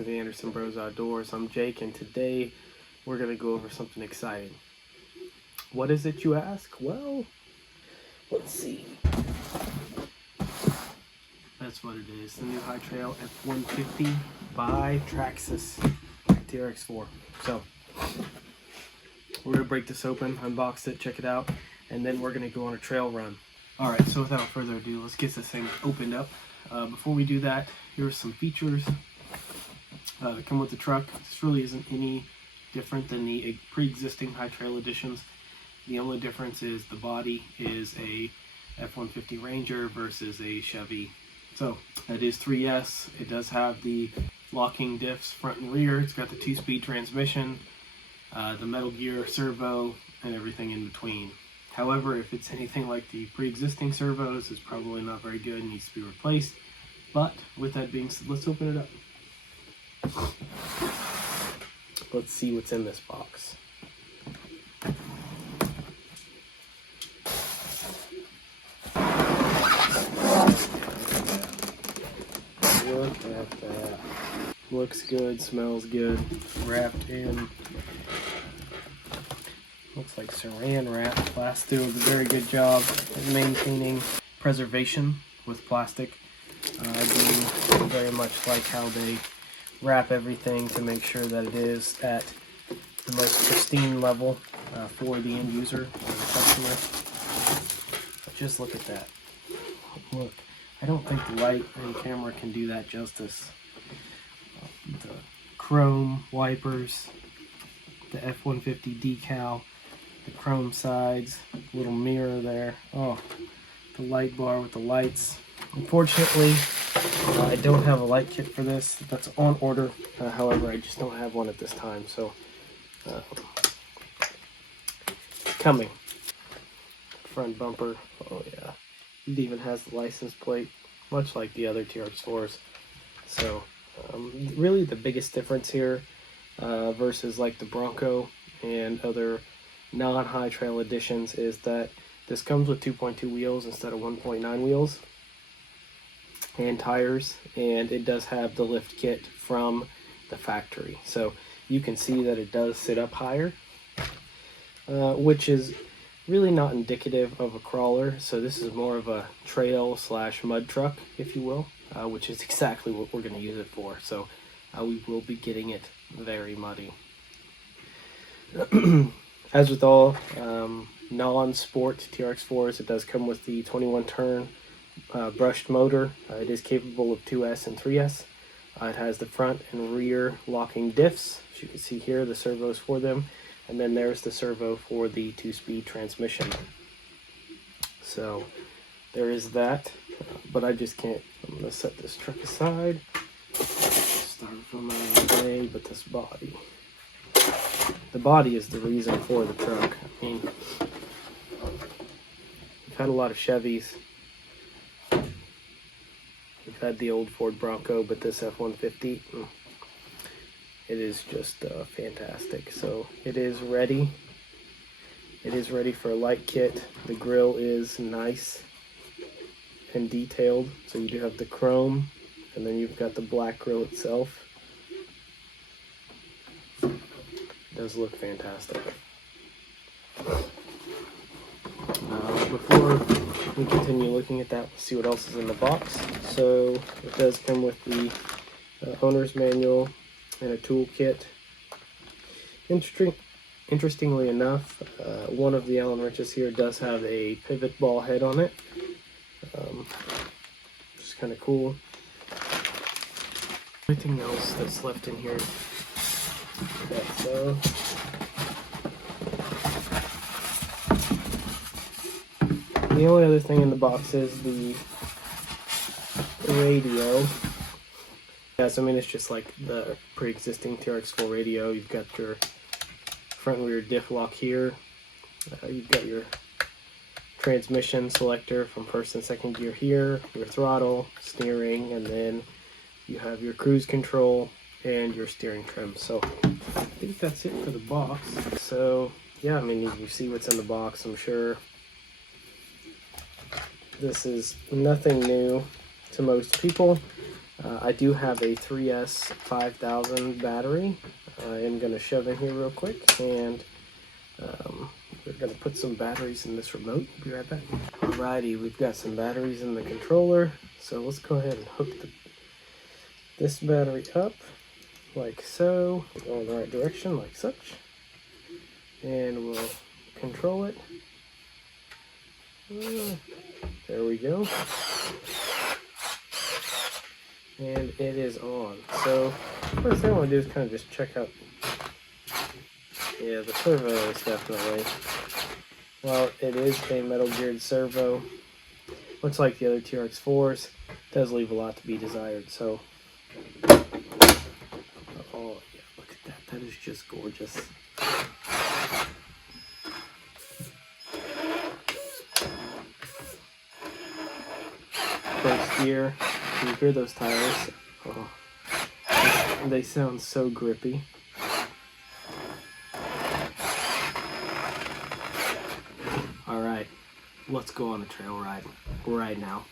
to the Anderson Bros Outdoors. I'm Jake, and today we're going to go over something exciting. What is it, you ask? Well, let's see. That's what it is. The new High Trail F150 by Traxxas TRX4. So, we're going to break this open, unbox it, check it out, and then we're going to go on a trail run. Alright, so without further ado, let's get this thing opened up. Before we do that, here are some features that come with the truck. This really isn't any different than the pre-existing High Trail editions. The only difference is the body is a F150 Ranger versus a Chevy. So it is 3S. It does have the locking diffs front and rear. It's got the 2-speed transmission, the Metal Gear servo, and everything in between. However, if it's anything like the pre-existing servos, it's probably not very good and needs to be replaced. But with that being said, let's open it up. Let's see what's in this box. Look at that. Looks good, smells good. Wrapped in, looks like saran wrap. Plast does a very good job at maintaining preservation with plastic. I do very much like how they wrap everything to make sure that it is at the most pristine level for the end user or the customer. But just look at that. Look, I don't think the light and camera can do that justice. The chrome wipers, the F150 decal, the chrome sides, little mirror there. Oh, the light bar with the lights. Unfortunately, I don't have a light kit for this. That's on order. However, I just don't have one at this time. So, coming. Front bumper. Oh yeah. It even has the license plate, much like the other TRX4s. So, really the biggest difference here versus like the Bronco and other non-High Trail editions is that this comes with 2.2 wheels instead of 1.9 wheels and tires, and it does have the lift kit from the factory. So you can see that it does sit up higher, which is really not indicative of a crawler. So this is more of a trail slash mud truck, if you will, which is exactly what we're going to use it for. So we will be getting it very muddy. As with all non-sport TRX4s, it does come with the 21 turn brushed motor. It is capable of 2S and 3S. It has the front and rear locking diffs. As you can see here, the servos for them. And then there's the servo for the 2-speed transmission. So there is that. But I just can't. I'm going to set this truck aside. Start from out of the way, but this body. The body is the reason for the truck. I mean, we've had a lot of Chevys. We've had the old Ford Bronco, but this F-150, it is just fantastic. So it is ready. It is ready for a light kit. The grille is nice and detailed. So you do have the chrome, and then you've got the black grille itself. It does look fantastic. Before we continue looking at that, let's see what else is in the box. So it does come with the owner's manual and a tool kit. Interestingly enough, one of the Allen wrenches here does have a pivot ball head on it, which is kind of cool. Everything else that's left in here. So the only other thing in the box is the radio. Yes, I mean, it's just like the pre-existing TRX4 radio. You've got your front and rear diff lock here. You've got your transmission selector from first and second gear here, your throttle, steering, and then you have your cruise control and your steering trim. So I think that's it for the box. So yeah, I mean, you see what's in the box, I'm sure. This is nothing new to most people. I do have a 3S 5000 battery. I am going to shove in here real quick, and we're going to put some batteries in this remote. Be right back. Alrighty, we've got some batteries in the controller, so let's go ahead and hook this battery up like so. Go in the right direction like such, and we'll control it. There we go. And it is on. So first thing I want to do is kind of just check out. Yeah, the servo is definitely, well, it is a metal geared servo, much like the other TRX4s. It does leave a lot to be desired. So, oh yeah, look at that. That is just gorgeous. First gear. Can you hear those tires? Oh, they sound so grippy. Alright, let's go on a trail ride right now.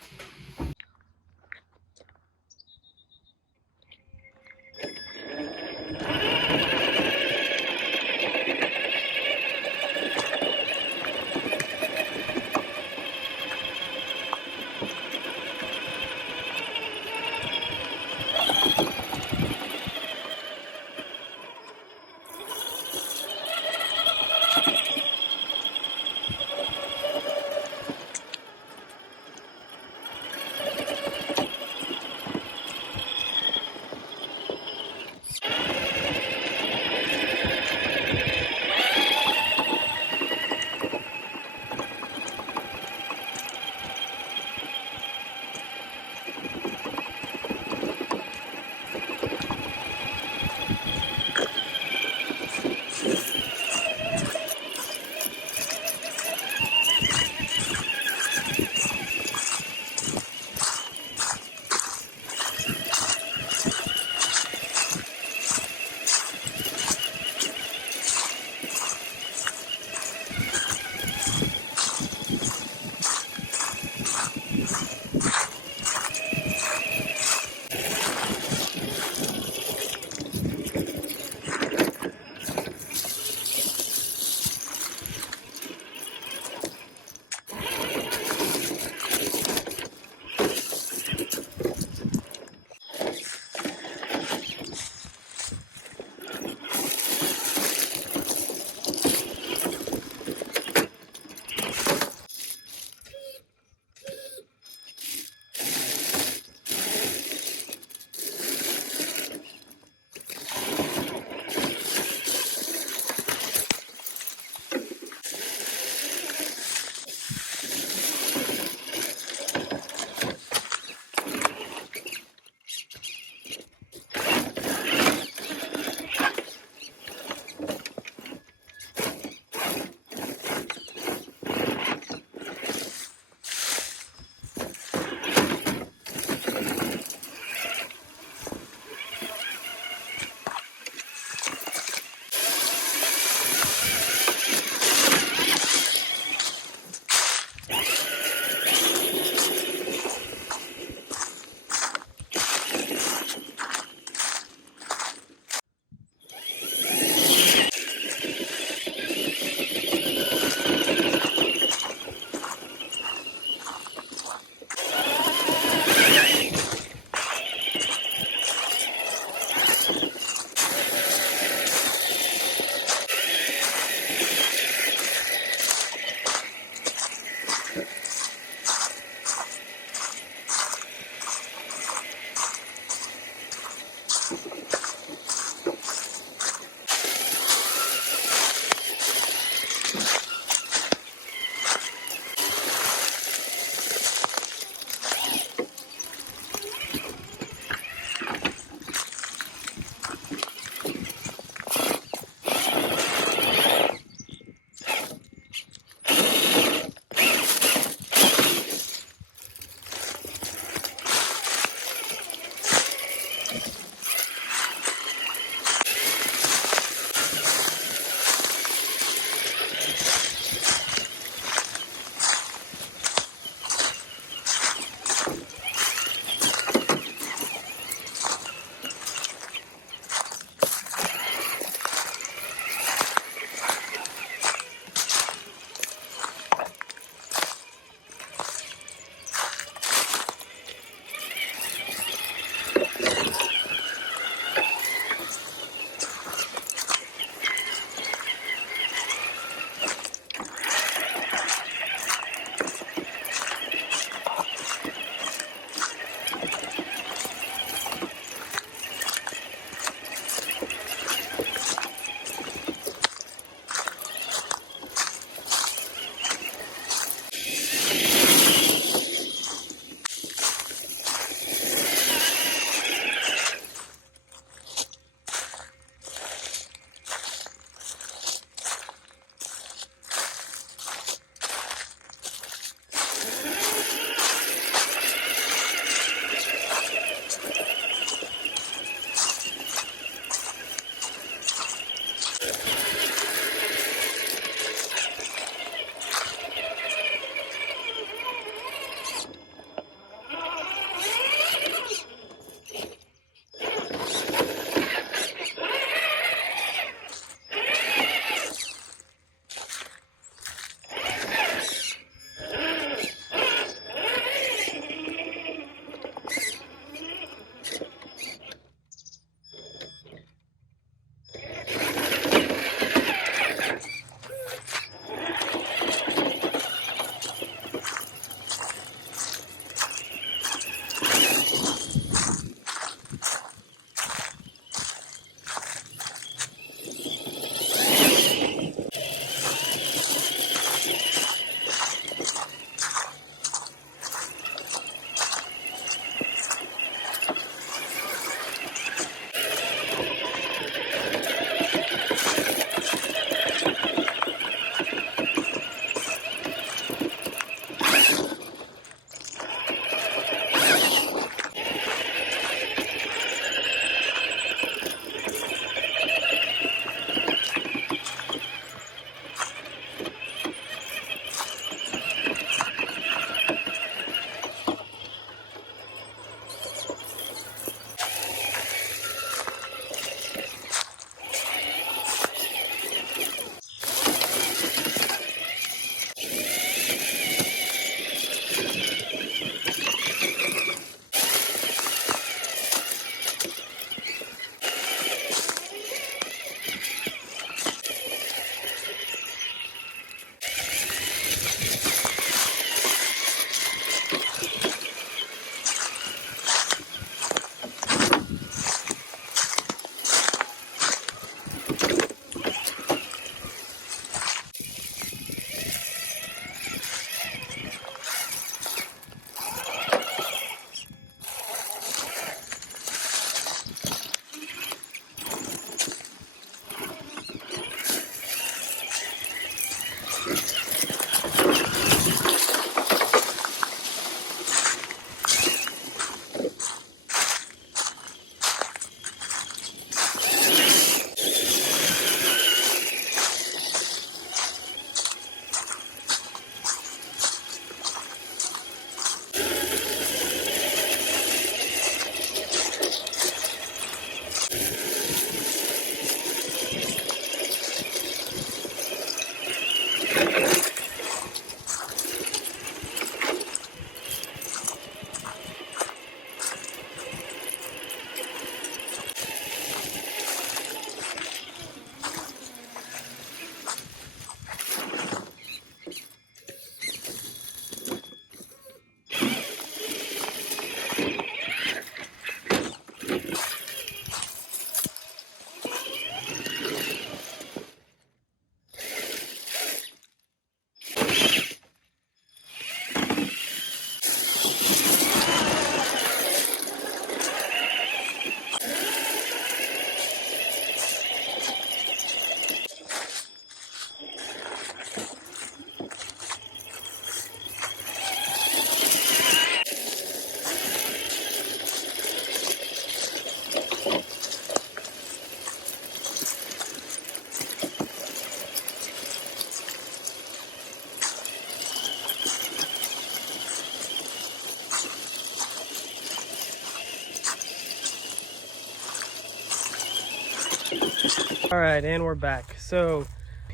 All right, and we're back. So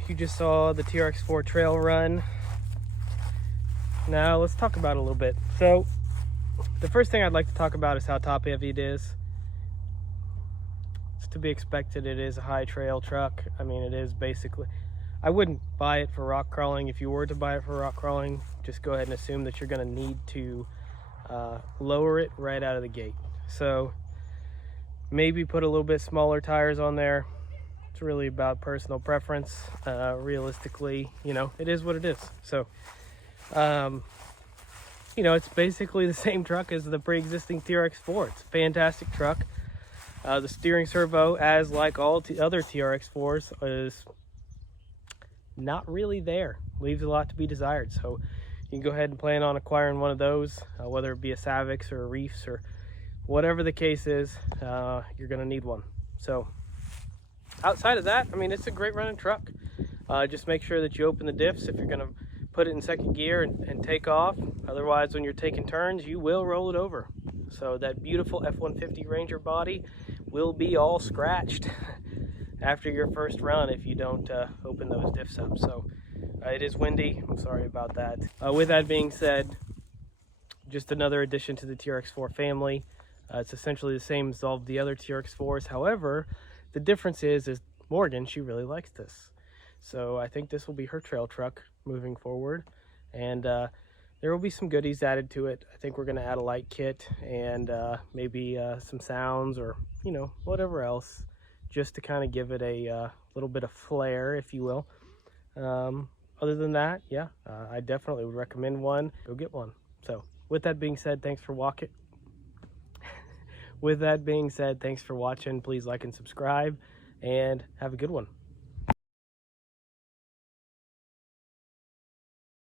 you just saw the TRX4 trail run. Now let's talk about it a little bit. So the first thing I'd like to talk about is how top heavy it is. It's to be expected. It is a high trail truck. I mean, it is basically, I wouldn't buy it for rock crawling. If you were to buy it for rock crawling, just go ahead and assume that you're going to need to lower it right out of the gate. So maybe put a little bit smaller tires on there. It's really about personal preference. Realistically, you know, it is what it is. So, you know, it's basically the same truck as the pre-existing TRX4. It's a fantastic truck. The steering servo, as like all other TRX4s, is not really there. Leaves a lot to be desired. So you can go ahead and plan on acquiring one of those, whether it be a Savix or a Reefs or whatever the case is. You're going to need one. So outside of that, I mean, it's a great running truck. Just make sure that you open the diffs if you're going to put it in second gear and take off. Otherwise, when you're taking turns, you will roll it over. So that beautiful F150 Ranger body will be all scratched after your first run if you don't open those diffs up. So it is windy. I'm sorry about that. With that being said, just another addition to the TRX4 family. It's essentially the same as all of the other TRX4s. However, the difference is Morgan, she really likes this. So I think this will be her trail truck moving forward. And there will be some goodies added to it. I think we're going to add a light kit and maybe some sounds or, you know, whatever else, just to kind of give it a little bit of flair, if you will. Other than that, yeah, I definitely would recommend one. Go get one. So with that being said, thanks for watching. With that being said, thanks for watching. Please like and subscribe, and have a good one.